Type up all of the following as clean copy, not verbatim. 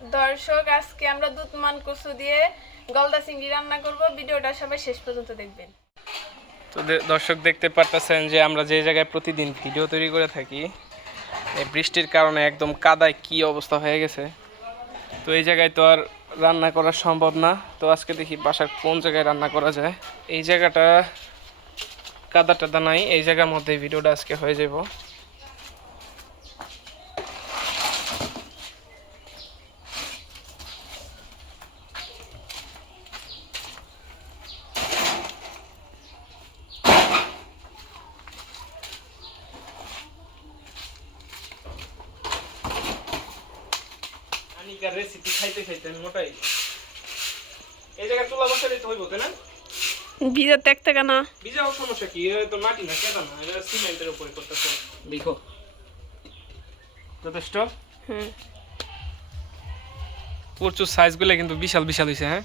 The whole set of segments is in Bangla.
দর্শক, আজকে আমরা দুধমান কচু দিয়ে গলদা চিংড়ি রান্না করব। ভিডিওটা সবাই শেষ পর্যন্ত দেখবেন। তো দর্শক দেখতে পারতেছেন যে আমরা যে জায়গায় প্রতিদিন ভিডিও তৈরি করে থাকি, এই বৃষ্টির কারণে একদম কাদায় কি অবস্থা হয়ে গেছে। তো এই জায়গায় তো আর রান্না করা সম্ভব না। তো আজকে দেখি বাসার কোন জায়গায় রান্না করা যায়। এই জায়গাটা কাদা টাদা নাই, এই জায়গার মধ্যে ভিডিওটা আজকে হয়ে যাব। আনিকার রেসিপি খাইতে খাইতে আমি মোটাই। এই জায়গায় চুলা বসে দিতে হইব, তাই না? ভিজা দেখতে কেন? ভিজাও সমস্যা কি, তো মাটি না, কেদা না, এটা সিমেন্টের উপরে করতেছে। দেখো যথেষ্ট। প্রচুর সাইজগুলো কিন্তু বিশাল বিশাল হয়েছে। হ্যাঁ,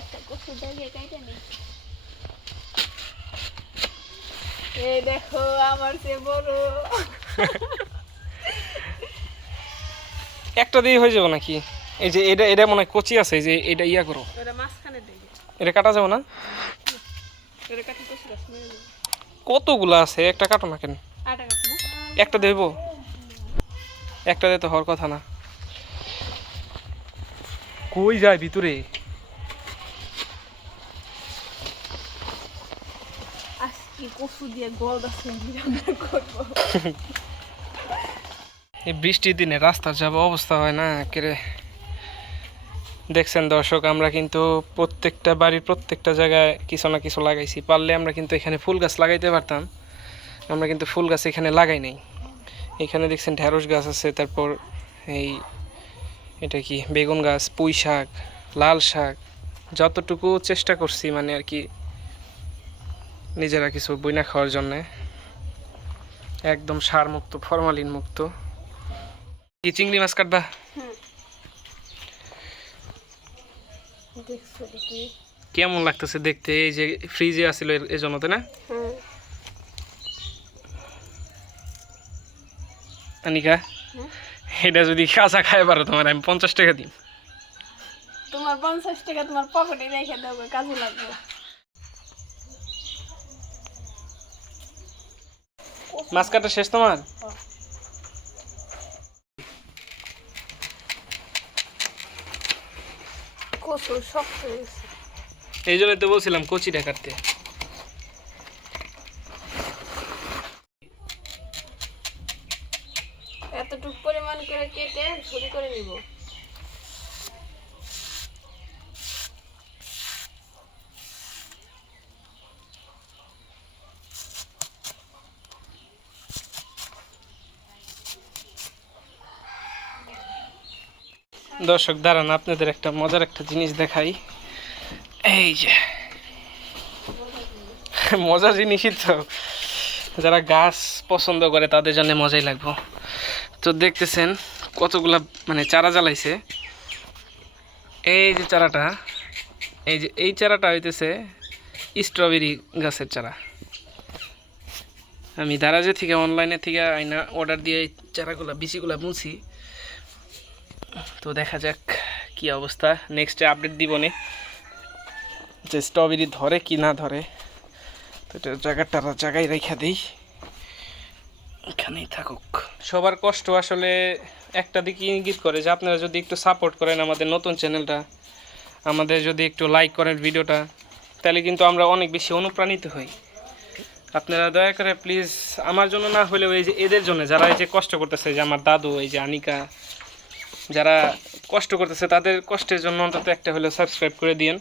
একটা কচু দেখে কাইটা নি। এই দেখো আমার চেয়ে বড়। একটা দিয়ে হয়ে যাবো নাকি? এই যে এটা এটা মনে হয় কচি আছে, এই যে এটা ইয়া করো, এটা মাঝখানে দেখি। এটা কাটা যাবে না? এটা কাটি কচু গাছ মেরে দেব। কতগুলো আছে, একটা কাটো না কেন? আটা কাটো না? একটা দেব, একটা দিয়ে তো হওয়ার কথা না। কই যায় ভিতরে? আজকে কচু দিয়ে গলদা চিংড়ি রান্না করব। এই বৃষ্টির দিনে রাস্তার যাব অবস্থা হয় না কেরে। দেখছেন দর্শক, আমরা কিন্তু প্রত্যেকটা বাড়ির প্রত্যেকটা জায়গায় কিছু না কিছু লাগাইছি। পারলে আমরা কিন্তু এখানে ফুল গাছ লাগাইতে পারতাম, আমরা কিন্তু ফুল গাছ এখানে লাগাই নাই। এখানে দেখছেন ঢেঁড়স গাছ আছে, তারপর এই এটা কি বেগুন গাছ, পুঁই শাক, লাল শাক, যতটুকু চেষ্টা করছি মানে আর কি নিজেরা কিছু বইনা খাওয়ার জন্যে, একদম সার মুক্ত, ফরমালিন মুক্ত। কি চিংড়ি মাছ কাটবা? কেমন লাগতেছে দেখতে? এই যে ফ্রিজে আসছিল এই জন্য, তাই না? আনিকা, এটা যদি কাঁচা খাই পারো তোমার আমি 50 টাকা দিই। তোমার 50 টাকা তোমার পকেটে রেখে দেবো, কাজে লাগবে। মাছ কাটা শেষ তোমার? কচু শক্ত হয়েছে। এই জন্য তো বলছিলাম কচিটা কাটতে। এতটুকু পরিমাণ করে কেটে ঝুরি করে নিব। দর্শক দাঁড়ান, আপনাদের একটা মজার একটা জিনিস দেখাই। এই যে মজার জিনিসই তো, যারা গাছ পছন্দ করে তাদের জন্য মজাই লাগবো। তো দেখতেছেন কতগুলা মানে চারা জ্বালাইছে। এই যে চারাটা, এই যে এই চারাটা হইতেছে স্ট্রবেরি গাছের চারা। আমি দারাজে থেকে অনলাইনে থেকে আইনা অর্ডার দিয়ে এই চারাগুলা বিচিগুলা বুনছি। তো দেখা যাক কি অবস্থা, নেক্সটে আপডেট দিব নে যে স্ট্রবেরি ধরে কি না ধরে। তো এটা জায়গায় রেখে দিই, এখানেই থাকুক। সবার কষ্ট আসলে একটা দিকে ইঙ্গিত করে যে আপনারা যদি একটু সাপোর্ট করেন আমাদের নতুন চ্যানেলটা, আমাদের যদি একটু লাইক করেন ভিডিওটা, তাহলে কিন্তু আমরা অনেক বেশি অনুপ্রাণিত হই। আপনারা দয়া করে প্লিজ, আমার জন্য না হলেও এই যে এদের জন্য যারা এই যে কষ্ট করতেছে, যে আমার দাদু, এই যে আনিকা, যারা কষ্ট করতেছে তাদের কষ্টের জন্য অন্তত একটা হলেও সাবস্ক্রাইব করে দিন।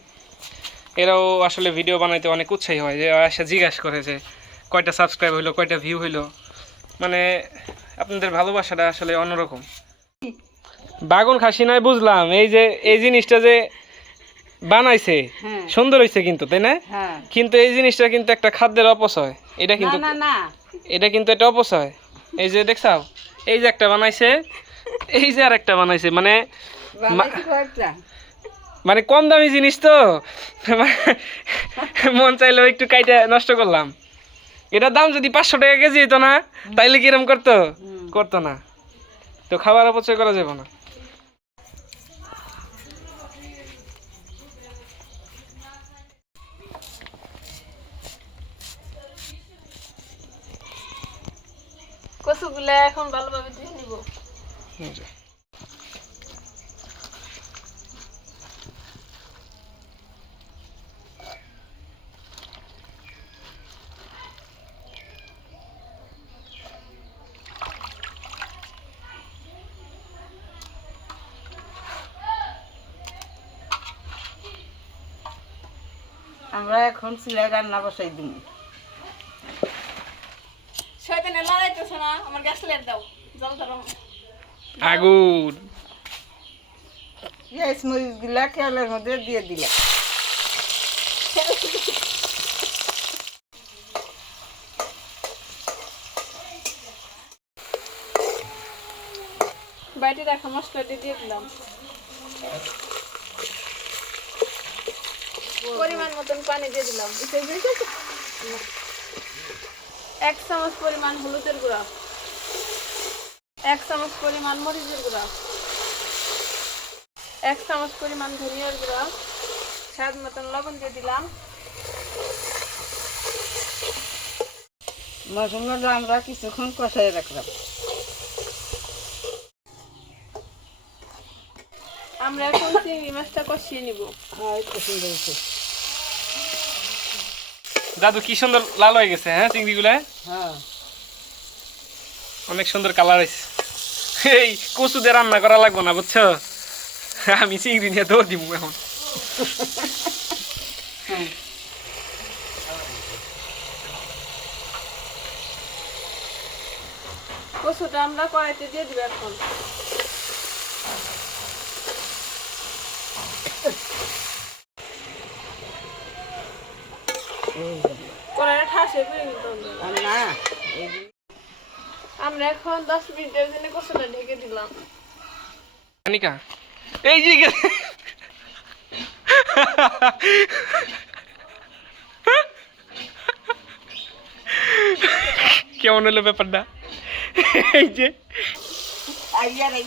এরাও আসলে ভিডিও বানাইতে অনেক উৎসাহী হয়, যে এসে জিজ্ঞাসা করে যে কয়টা সাবস্ক্রাইব হইলো, কয়টা ভিউ হইলো। মানে আপনাদের ভালোবাসাটা আসলে অন্যরকম। বাগুন খাসি নয় বুঝলাম, এই যে এই জিনিসটা যে বানাইছে সুন্দর হয়েছে কিন্তু, তাই না? কিন্তু এই জিনিসটা কিন্তু একটা খাদ্যের অপচয়। এটা কিন্তু এটা কিন্তু একটা অপচয়। এই যে দেখছাও, এই যে একটা বানাইছে, এই যে আর একটা বানাইছে, মানে মানে কম দামি জিনিস তো মন চাইলো একটু কাইটা নষ্ট করলাম। এটার দাম যদি 500 টাকা কেজি হইতো না, তাইলে কিরম করতো? করতো না। তো খাবার অপচয় করা যাবে না। কচুগুলো এখন ভালোভাবে ধুয়ে নিব। এই যে। আমরা এখন চুলায় রান্না বসাই দিই। শয়তানে লড়াইতেছে না, আমার গ্যাস লাইট দাও, জল ধরো। আগুন পেঁয়াজ মরিচ গুলা খেয়ালের মধ্যে দিয়ে দিলাম। বাইটে রাখা মশলাটি দিয়ে দিলাম। পরিমাণ মতন পানি দিয়ে দিলাম। 1 চামচ পরিমাণ হলুদের গুঁড়া, 1 চামচ পরিমাণ মরিচের গুঁড়া, 1 চামচ পরিমাণ ধনিয়ার গুঁড়া, স্বাদ মতন লবণ দিয়ে দিলাম। মশলাটা আমরা কিছুক্ষণ কষাই রাখলাম। আমরা এখন চিংড়ি মাছটা কষিয়ে নিব। হ্যাঁ, একটু সুন্দর হয়েছে। দাদু কি সুন্দর লাল হয়ে গেছে, হ্যাঁ চিংড়িগুলা হ্যাঁ, অনেক সুন্দর কালার হয়েছে। এই কচু দিয়ে রান্না করা লাগবে না বুঝছো, আমি চিংড়ি নিয়ে দৌড় দিব এখন। কচুটা আমরা কড়াইতে দিয়ে দিব এখন। কড়াইটা ঠাসে করে নিতে হবে। আর না, এই যে আমরা এখন 10 মিনিটের জন্য কচুটা ঢেকে দিলাম। আনিকা এই যে কেমন হলো ব্যাপারটা? এই যে আইয়ার এই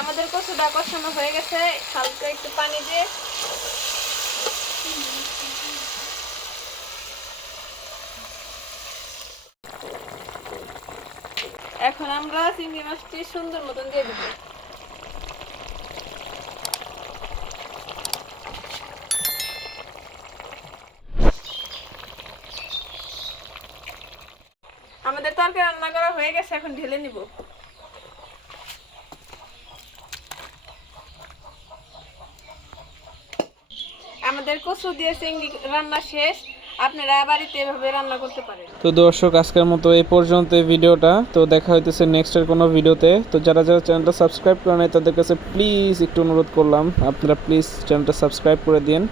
আমাদের কচুটা কষানো হয়ে গেছে, হালকা একটু পানি দিয়ে এখন আমরা চিংড়ি মাছটি সুন্দর মতন দিয়ে দেব। আমাদের তরকারি রান্না করা হয়ে গেছে, এখন ঢেলে নিব। আমাদের কচু দিয়ে চিংড়ি রান্না শেষ। আপনারা বাড়িতে এভাবে রান্না করতে পারেন। তো দর্শক আজকের মতো এই পর্যন্ত এই ভিডিওটা, তো দেখা হইতেছে নেক্সটের কোনো ভিডিওতে। তো যারা যারা চ্যানেলটা সাবস্ক্রাইব করে নাই তাদের কাছে প্লিজ একটু অনুরোধ করলাম, আপনারা প্লিজ চ্যানেলটা সাবস্ক্রাইব করে দিন।